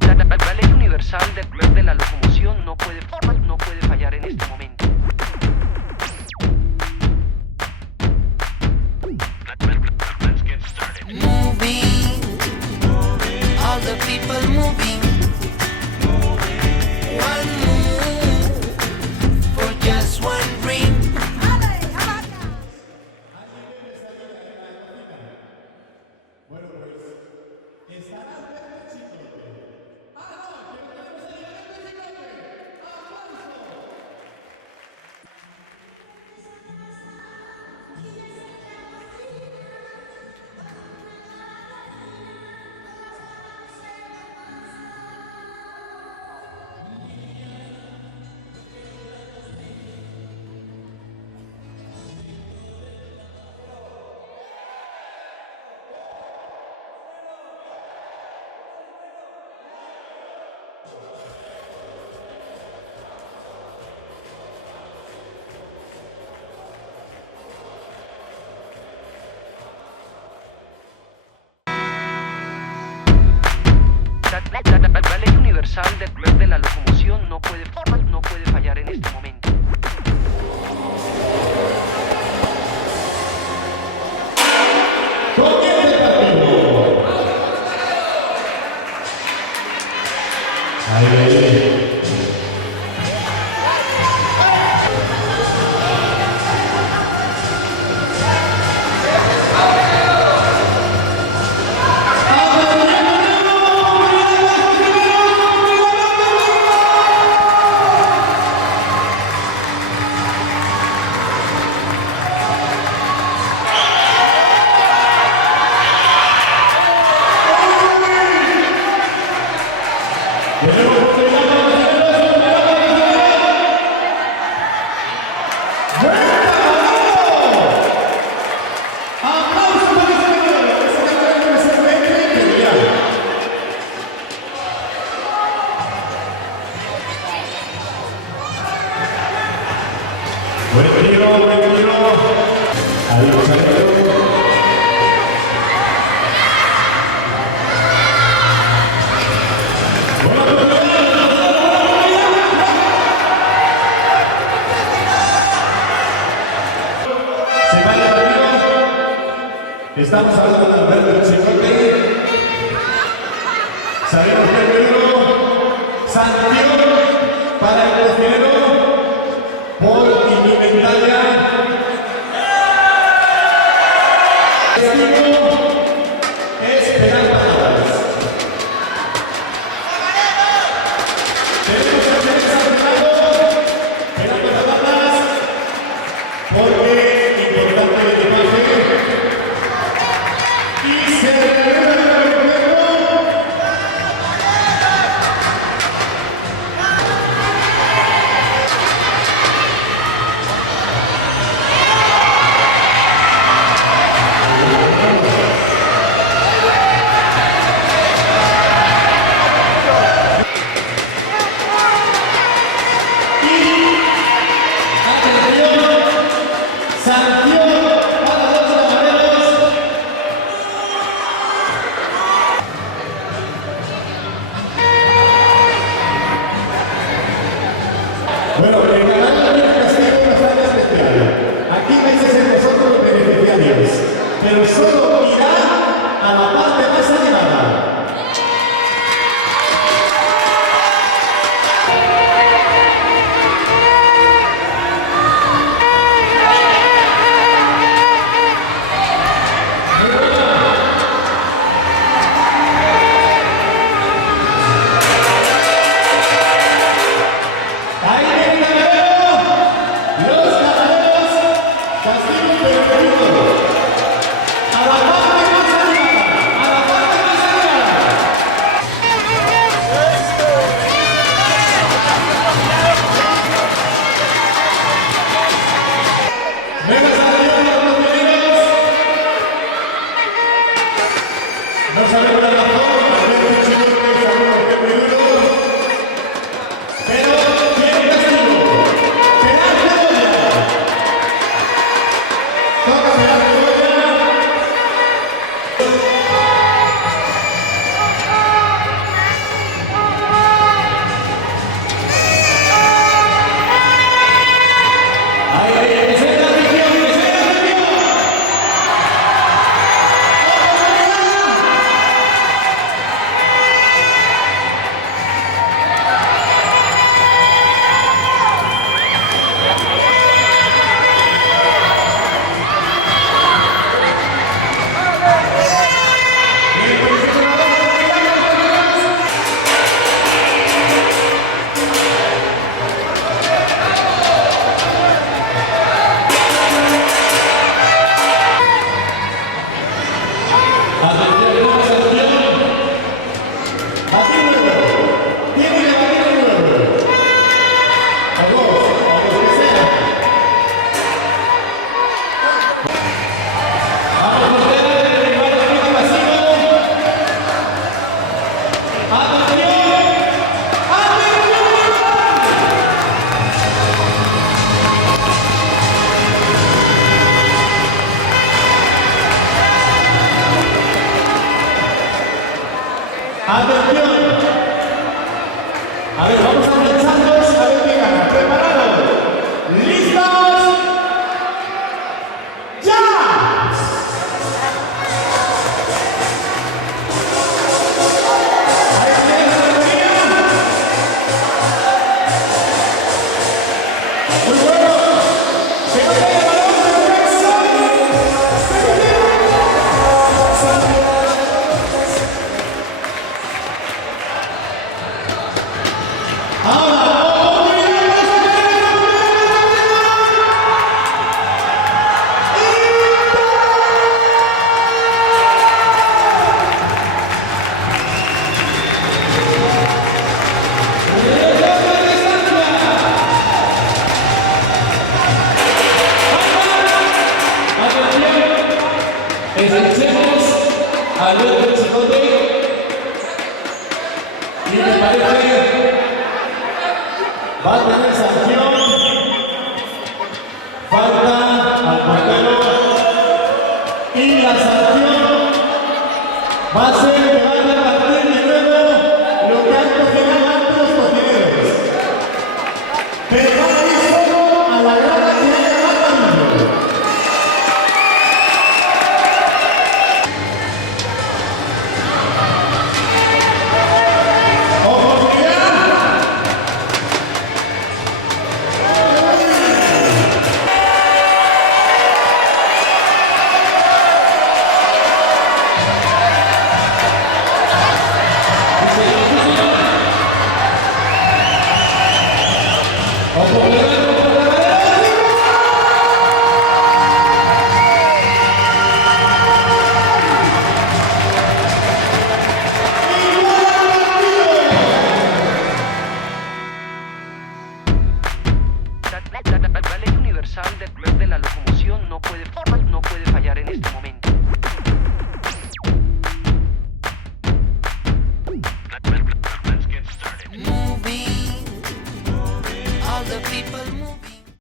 La ley universal de la locomoción no puede fallar en este momento. Moving, all the people moving. One move for just one dream. La ley universal de la locomoción no puede fallar en este momento. Estamos hablando de Alberto Chicote. Sabemos que el libro sanción para el cocinero por indumentaria. Esperar palabras. Tenemos que hacer examinado, esperando palabras, porque importante el equipaje. Y se regula el gobierno. Bueno, el ganador tiene castigo bastante especial. Aquí vais a ser vosotros los beneficiarios, pero solo irá a la parte más animada. Ahí viene el ganadero, los ganaderos, castigo permitido. A la parte más animada, a la parte más animada. Menos arriba los cocineros. No sabemos la razón, Alberto Chicote sabemos que es muy duro. Pero tiene castigo. Penal cebolla. Toca penal cebolla. Atención, una sanción. Batir nuevo. Tiene que batir nuevo. A los que sea. Vamos a ver el rival de pasivo. Atención. ¡Atención! A ver, vamos a pensarnos a ver quién gana. ¿Preparados? ¿Listos? ¡Ya! Ahí tienes la mayoría. Muy bueno. Que no caiga el balón, escuchemos a Luis Chicote y me parece va a tener sanción, falta al portero y la sanción va a ser que van a partir de nuevo lo que han cocinado antes los cocineros, pero va a ir solo a la gran